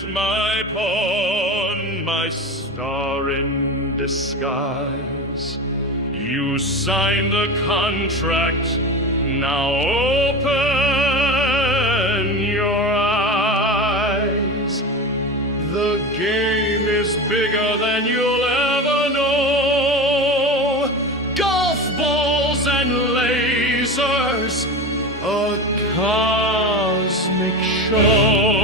set my pawn, my star in disguise. You signed the contract, now open your eyes. The game is bigger than you'll ever know. Golf balls and lasers, a cosmic show.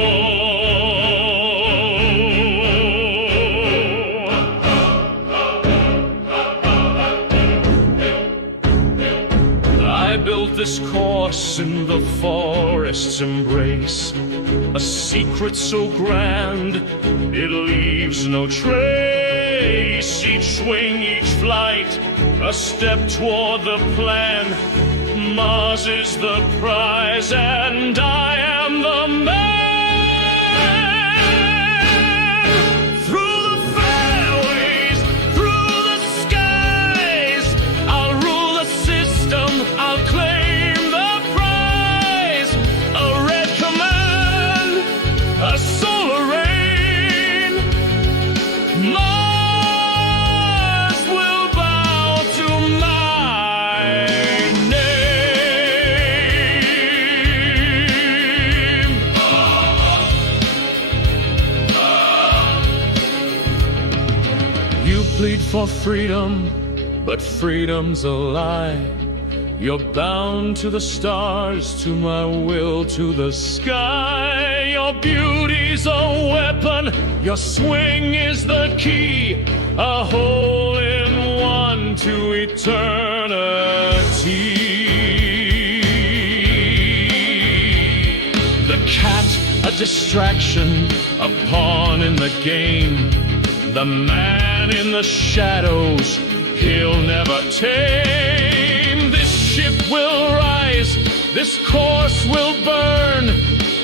I built this course in the forest's embrace, a secret so grand it leaves no trace. Each swing, each flight, a step toward the plan. Mars is the prize and I am the man. Through the fairways, through the skies, I'll rule the system, I'll claim the prize. A red command, a solar rain. Mars will bow to my name. You plead for freedom, but freedom's a lie. You're bound to the stars, to my will, to the sky. Your beauty's a weapon, your swing is the key, a hole-in-one to eternity. The cat, a distraction, a pawn in the game. The man in the shadows, he'll never tame. This ship will rise, this course will burn,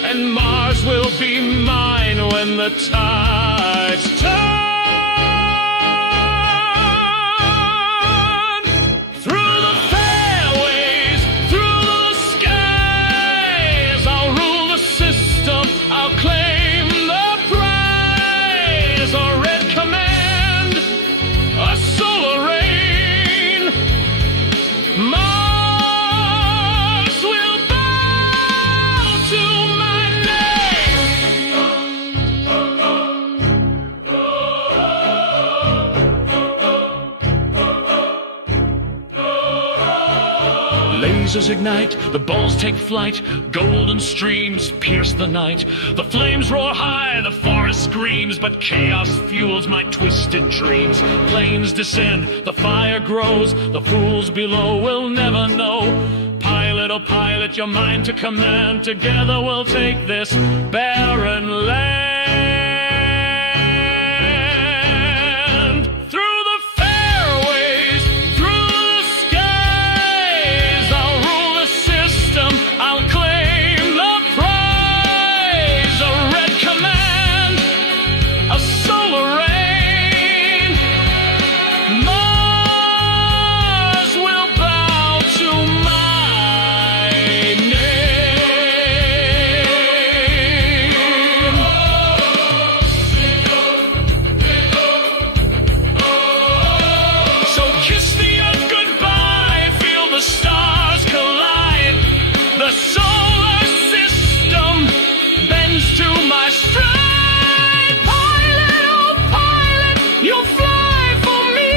and Mars will be mine when the tides turn. Through the fairways, through the skies, I'll rule the system, I'll claim the prize. A red command, a solar rain. Mars will bow to my name. Lasers ignite, the balls take flight, golden streams pierce the night. The flames roar high, the forest screams, but chaos fuels my twisted dreams. Planes descend, the fire grows, the fools below will never know. Pilot, oh pilot, your mind to command, together we'll take this barren land. Through the fairways, through the skies, I'll rule the system, I'll claim the prize. A red command, a solar rain. Mars will bow to my name. So kiss the earth goodbye, feel the stars collide. The solar system bends to my stride. Pilot, oh pilot, you'll fly for me.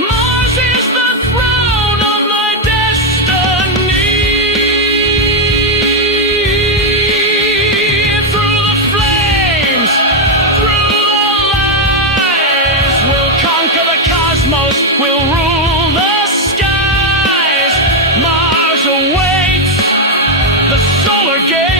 Mars is the throne of my destiny. Through the flames, through the lies, we'll conquer the cosmos, we'll rule the skies. Mars awaits, the solar gate.